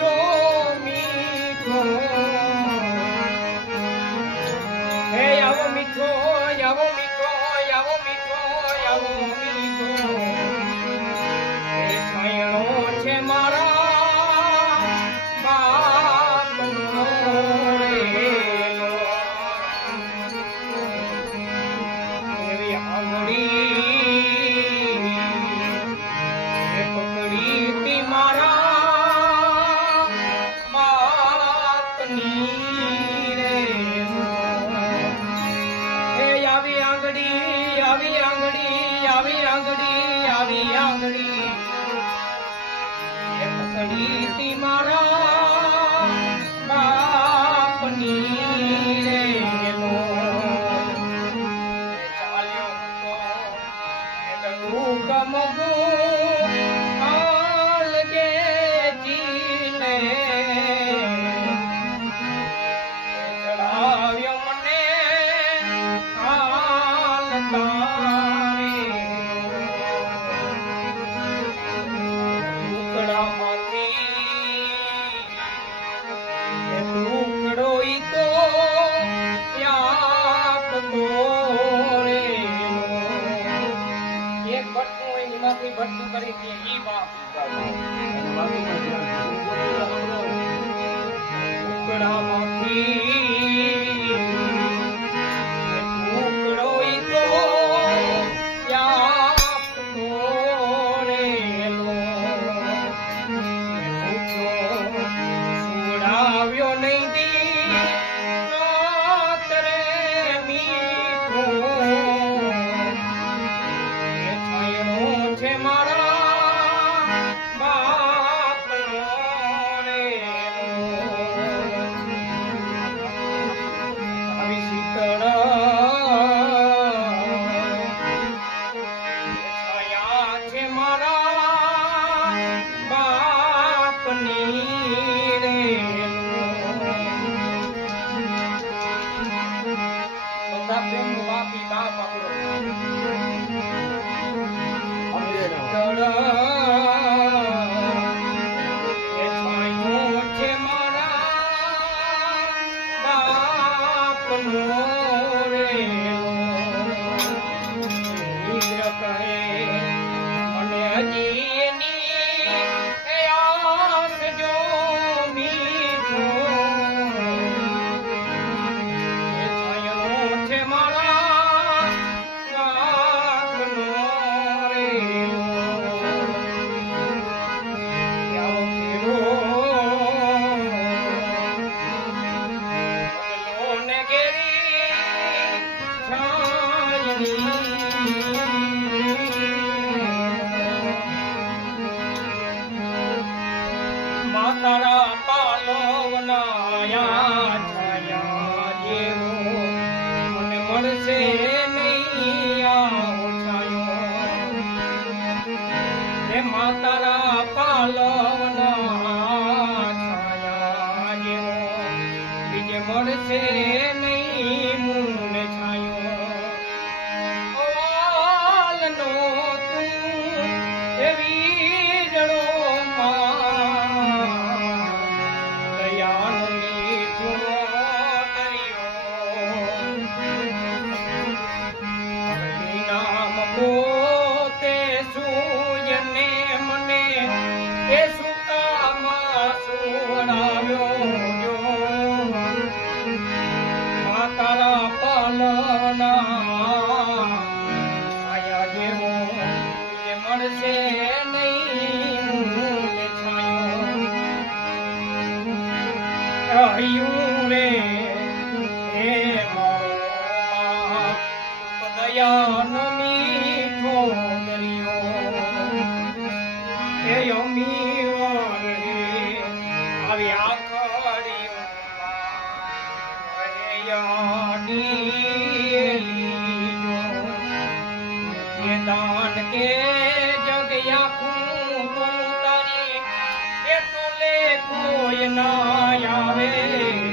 yo mi. Mara. Haji મળશે નહીં માતારા પાલવના બીજે મળશે નહીં મૂન છાયો. વાલનો તું એવી આવશે નહીં. રે હે દયાન મીઠો દરિયો. મી આવ્યા દાન કે આખું તું તારી એ તું લે કોઈ ના આવે.